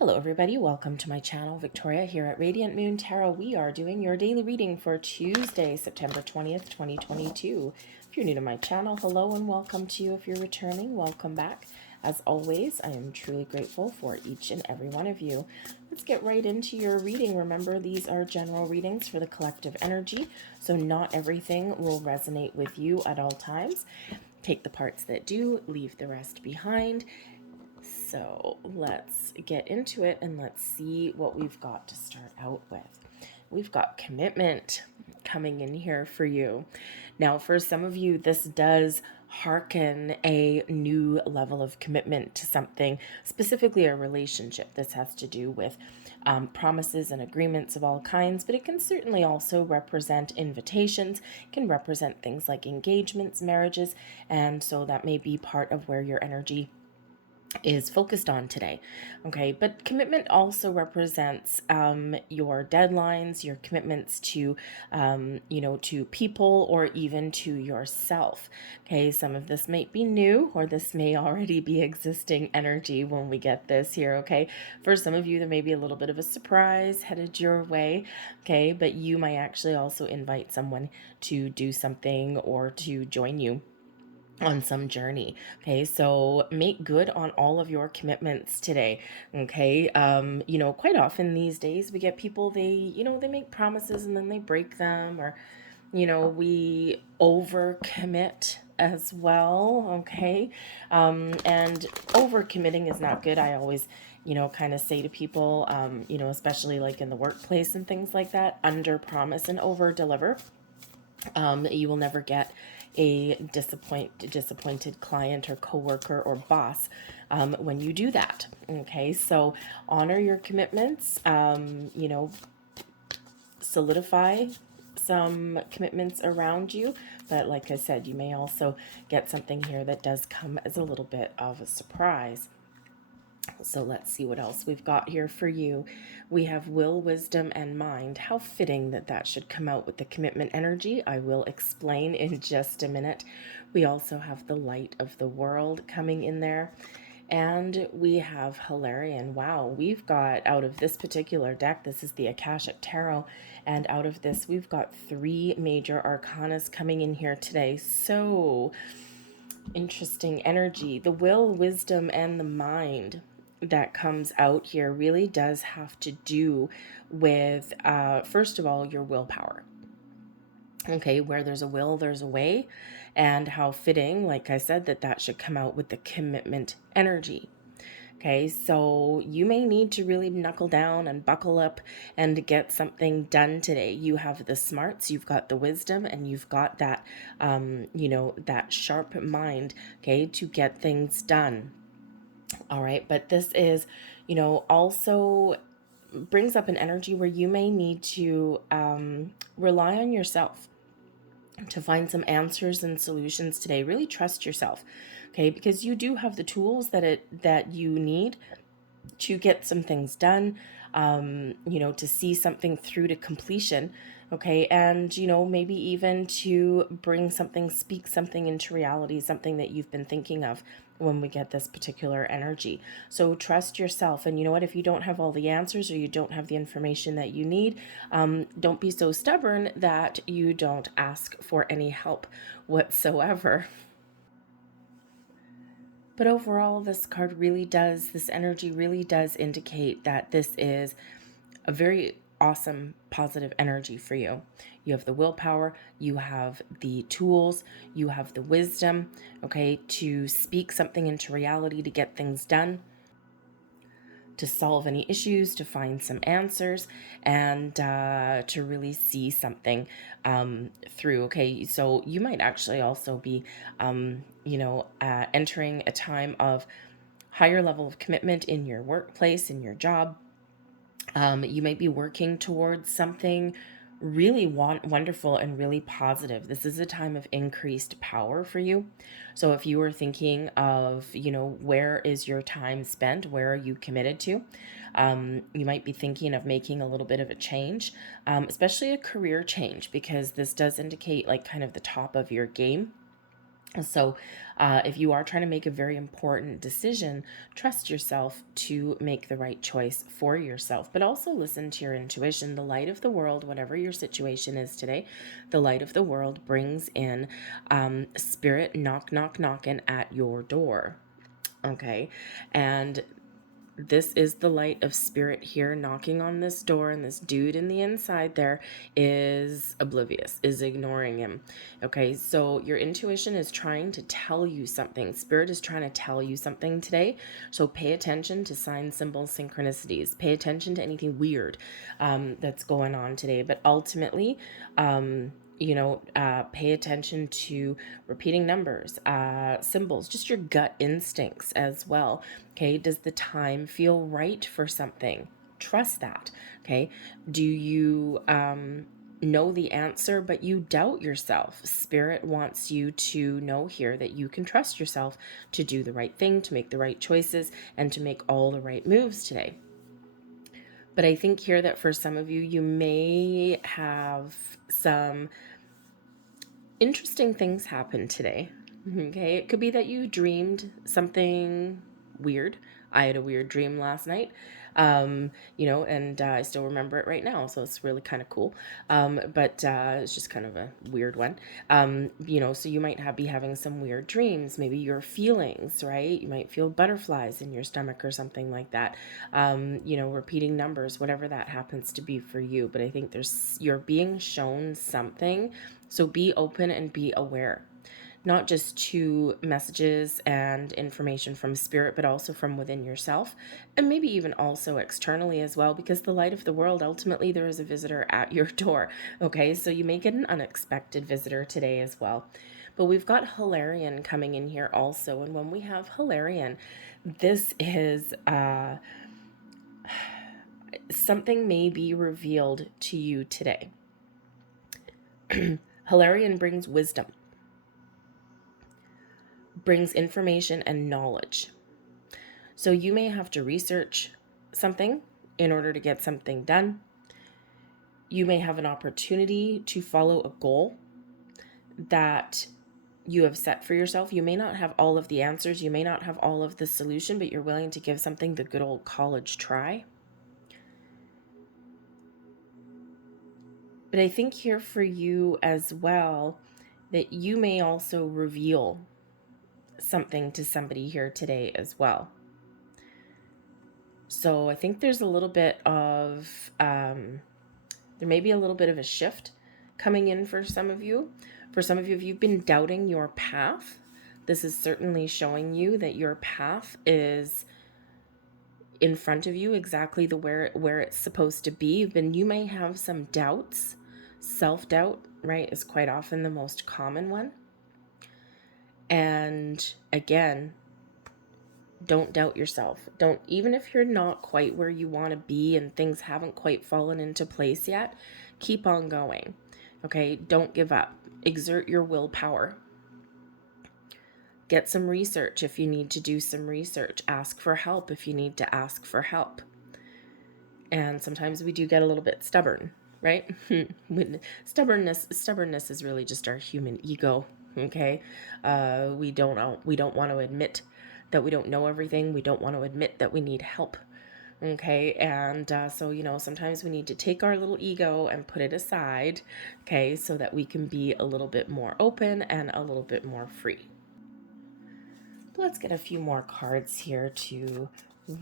Hello everybody, welcome to my channel. Victoria here at Radiant Moon Tarot. We are doing your daily reading for Tuesday, September 20th, 2022. If you're new to my channel, hello and welcome to you. If you're returning, welcome back. As always, I am truly grateful for each and every one of you. Let's get right into your reading. Remember, these are general readings for the collective energy, so not everything will resonate with you at all times. Take the parts that do, leave the rest behind. So let's get into it and let's see what we've got to start out with. We've got commitment coming in here for you. Now, for some of you, this does hearken a new level of commitment to something, specifically a relationship. This has to do with promises and agreements of all kinds, but it can certainly also represent invitations, can represent things like engagements, marriages, and so that may be part of where your energy is focused on today. Okay, but commitment also represents your deadlines, your commitments to to people or even to yourself. Okay, some of this might be new or this may already be existing energy when we get this here. Okay, for some of you there may be a little bit of a surprise headed your way. Okay, but you might actually also invite someone to do something or to join you on some journey. Okay, so make good on all of your commitments today. Okay, quite often these days we get people, they make promises and then they break them, or we overcommit as well. Okay, and overcommitting is not good. I always kind of say to people, especially like in the workplace and things like that, under promise and over deliver. You will never get a disappointed client or coworker or boss when you do that. Okay, so honor your commitments. Solidify some commitments around you, but like I said, you may also get something here that does come as a little bit of a surprise. So let's see what else we've got here for you. We have will, wisdom, and mind. How fitting that that should come out with the commitment energy. I will explain in just a minute. We also have the light of the world coming in there. And we have Hilarion. Wow, we've got out of this particular deck, this is the Akashic Tarot, and out of this we've got 3 major arcanas coming in here today. So interesting energy. The will, wisdom, and the mind that comes out here really does have to do with, first of all, your willpower. Okay, where there's a will, there's a way, and how fitting, like I said, that that should come out with the commitment energy. Okay, so you may need to really knuckle down and buckle up and get something done today. You have the smarts, you've got the wisdom, and you've got that, that sharp mind, okay, to get things done. All right, but this is, also brings up an energy where you may need to rely on yourself to find some answers and solutions today. Really trust yourself, okay, because you do have the tools that you need to get some things done, to see something through to completion, okay, and maybe even to speak something into reality, something that you've been thinking of when we get this particular energy. So trust yourself, and you know what, if you don't have all the answers or you don't have the information that you need, don't be so stubborn that you don't ask for any help whatsoever. But overall, this energy really does indicate that this is a very awesome, positive energy for you. You have the willpower, you have the tools, you have the wisdom, okay, to speak something into reality, to get things done, to solve any issues, to find some answers, and to really see something through. Okay, so you might actually also be, entering a time of higher level of commitment in your workplace, in your job. You might be working towards something really wonderful and really positive. This is a time of increased power for you. So if you were thinking of, where is your time spent? Where are you committed to? You might be thinking of making a little bit of a change, especially a career change, because this does indicate like kind of the top of your game. So if you are trying to make a very important decision, trust yourself to make the right choice for yourself, but also listen to your intuition. The light of the world, whatever your situation is today, the light of the world brings in spirit knocking at your door. Okay. And this is the light of spirit here knocking on this door, and this dude in the inside there is oblivious, is ignoring him. Okay, so your intuition is trying to tell you something. Spirit is trying to tell you something today. So pay attention to signs, symbols, synchronicities. Pay attention to anything weird that's going on today. But ultimately, pay attention to repeating numbers, symbols, just your gut instincts as well. Okay, does the time feel right for something? Trust that. Okay, do you know the answer, but you doubt yourself? Spirit wants you to know here that you can trust yourself to do the right thing, to make the right choices, and to make all the right moves today. But I think here that for some of you, you may have some interesting things happen today. Okay, it could be that you dreamed something weird. I had a weird dream last night, and I still remember it right now, so it's really kind of cool. But it's just kind of a weird one. So you might be having some weird dreams, maybe your feelings, right? You might feel butterflies in your stomach or something like that. Repeating numbers, whatever that happens to be for you. But I think you're being shown something, so be open and be aware. Not just to messages and information from spirit, but also from within yourself, and maybe even also externally as well, because the light of the world, ultimately there is a visitor at your door. Okay, so you may get an unexpected visitor today as well. But we've got Hilarion coming in here also, and when we have Hilarion, this is something may be revealed to you today. Hilarion brings wisdom, brings information and knowledge. So you may have to research something in order to get something done. You may have an opportunity to follow a goal that you have set for yourself. You may not have all of the answers. You may not have all of the solution, but you're willing to give something the good old college try. But I think here for you as well, that you may also reveal something to somebody here today as well. So I think there's a little bit of, there may be a little bit of a shift coming in for some of you. For some of you, if you've been doubting your path, this is certainly showing you that your path is in front of you, exactly where it's supposed to be. Then you may have some doubts. Self-doubt, right, is quite often the most common one. And again, don't doubt yourself. Don't, even if you're not quite where you want to be and things haven't quite fallen into place yet, keep on going. Okay, don't give up. Exert your willpower. Get some research if you need to do some research. Ask for help if you need to ask for help. And sometimes we do get a little bit stubborn, right? Stubbornness is really just our human ego. Okay, we don't want to admit that we don't know everything. We don't want to admit that we need help. Okay, and so sometimes we need to take our little ego and put it aside, okay, so that we can be a little bit more open and a little bit more free. Let's get a few more cards here to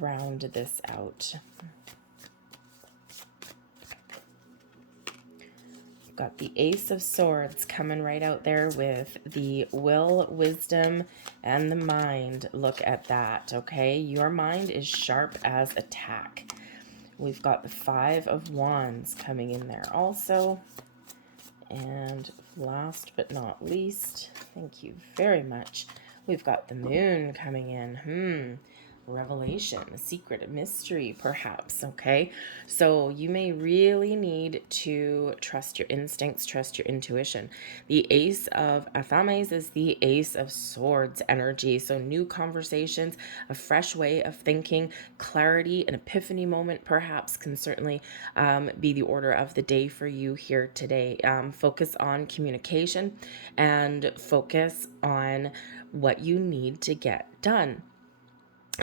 round this out. Got the Ace of Swords coming right out there with the will, wisdom, and the mind. Look at that, okay? Your mind is sharp as a tack. We've got the Five of Wands coming in there also. And last but not least, thank you very much, we've got the Moon coming in. revelation, a secret, a mystery, perhaps. Okay, so you may really need to trust your instincts, trust your intuition. The Ace of Athames is the Ace of Swords energy. So new conversations, a fresh way of thinking, clarity, an epiphany moment perhaps can certainly be the order of the day for you here today. Focus on communication and focus on what you need to get done.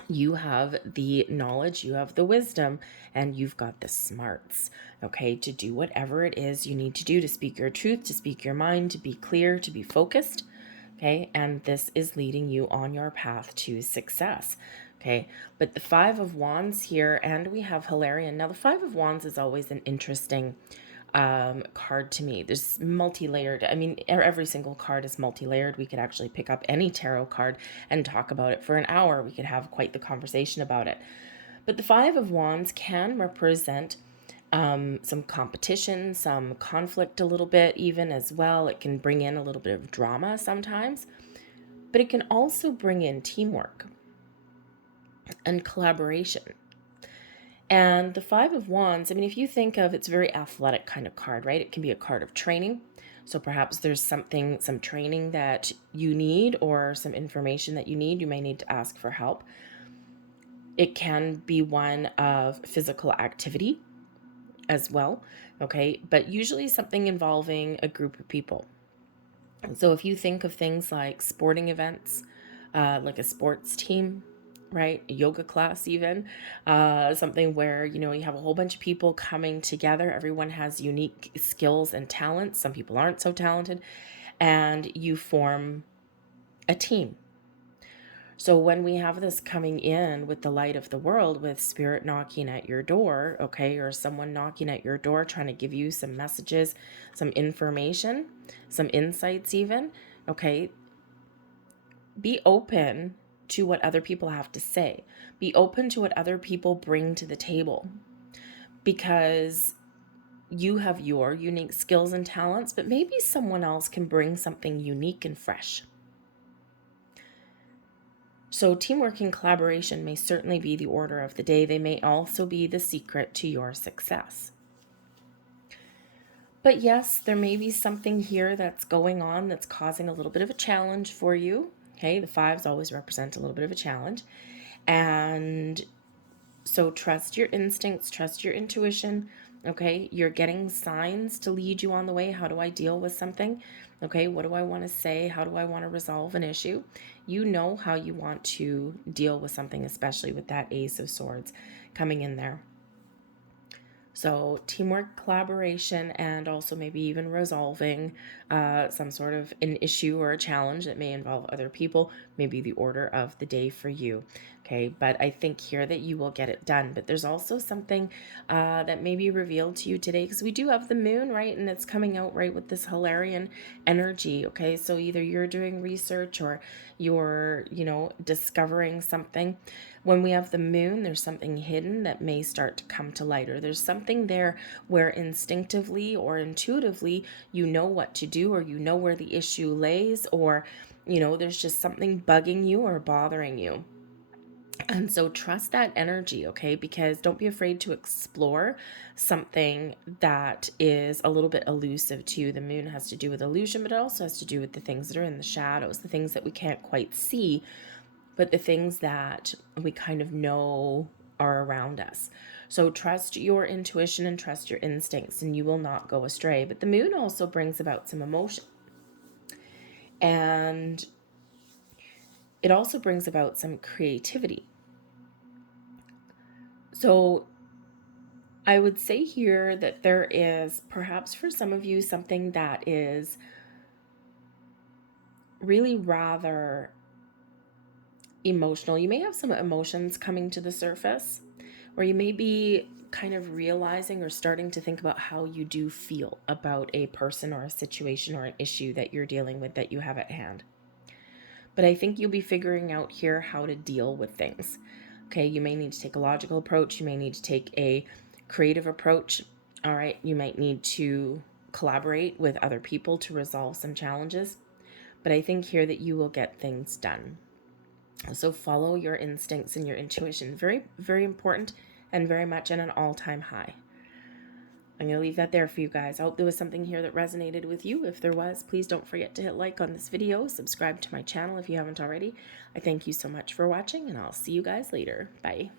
You have the knowledge, you have the wisdom, and you've got the smarts, okay, to do whatever it is you need to do, to speak your truth, to speak your mind, to be clear, to be focused, okay, and this is leading you on your path to success, okay. But the Five of Wands here, and we have Hilarion. Now, the Five of Wands is always an interesting card to me. There's multi-layered. I mean, every single card is multi-layered. We could actually pick up any tarot card and talk about it for an hour. We could have quite the conversation about it. But the Five of Wands can represent some competition, some conflict a little bit even as well. It can bring in a little bit of drama sometimes, but it can also bring in teamwork and collaboration. And the Five of Wands, I mean, if you think of, it's a very athletic kind of card, right? It can be a card of training. So perhaps there's something, some training that you need or some information that you need. You may need to ask for help. It can be one of physical activity as well, okay? But usually something involving a group of people. So if you think of things like sporting events, like a sports team, right? A yoga class, even something where, you know, you have a whole bunch of people coming together. Everyone has unique skills and talents. Some people aren't so talented, and you form a team. So when we have this coming in with the light of the world, with spirit knocking at your door, okay, or someone knocking at your door trying to give you some messages, some information, some insights even, okay, be open to what other people have to say. Be open to what other people bring to the table, because you have your unique skills and talents, but maybe someone else can bring something unique and fresh. So teamwork and collaboration may certainly be the order of the day. They may also be the secret to your success. But yes, there may be something here that's going on that's causing a little bit of a challenge for you. Okay, the fives always represent a little bit of a challenge. And so trust your instincts, trust your intuition. Okay, you're getting signs to lead you on the way. How do I deal with something? Okay, what do I want to say? How do I want to resolve an issue? You know how you want to deal with something, especially with that Ace of Swords coming in there. So teamwork, collaboration, and also maybe even resolving some sort of an issue or a challenge that may involve other people, may be the order of the day for you. Okay, but I think here that you will get it done. But there's also something that may be revealed to you today, because we do have the moon, right? And it's coming out right with this Hilarion energy. Okay, so either you're doing research or you're, you know, discovering something. When we have the moon, there's something hidden that may start to come to light, or there's something there where instinctively or intuitively you know what to do, or you know where the issue lays, or, you know, there's just something bugging you or bothering you. And so trust that energy, okay? Because don't be afraid to explore something that is a little bit elusive to you. The moon has to do with illusion, but it also has to do with the things that are in the shadows, the things that we can't quite see, but the things that we kind of know are around us. So trust your intuition and trust your instincts, and you will not go astray. But the moon also brings about some emotion. And it also brings about some creativity. So I would say here that there is perhaps for some of you something that is really rather emotional. You may have some emotions coming to the surface, or you may be kind of realizing or starting to think about how you do feel about a person or a situation or an issue that you're dealing with, that you have at hand. But I think you'll be figuring out here how to deal with things. Okay, you may need to take a logical approach. You may need to take a creative approach. All right, you might need to collaborate with other people to resolve some challenges. But I think here that you will get things done. So follow your instincts and your intuition. Very, very important and very much at an all-time high. I'm going to leave that there for you guys. I hope there was something here that resonated with you. If there was, please don't forget to hit like on this video. Subscribe to my channel if you haven't already. I thank you so much for watching, and I'll see you guys later. Bye.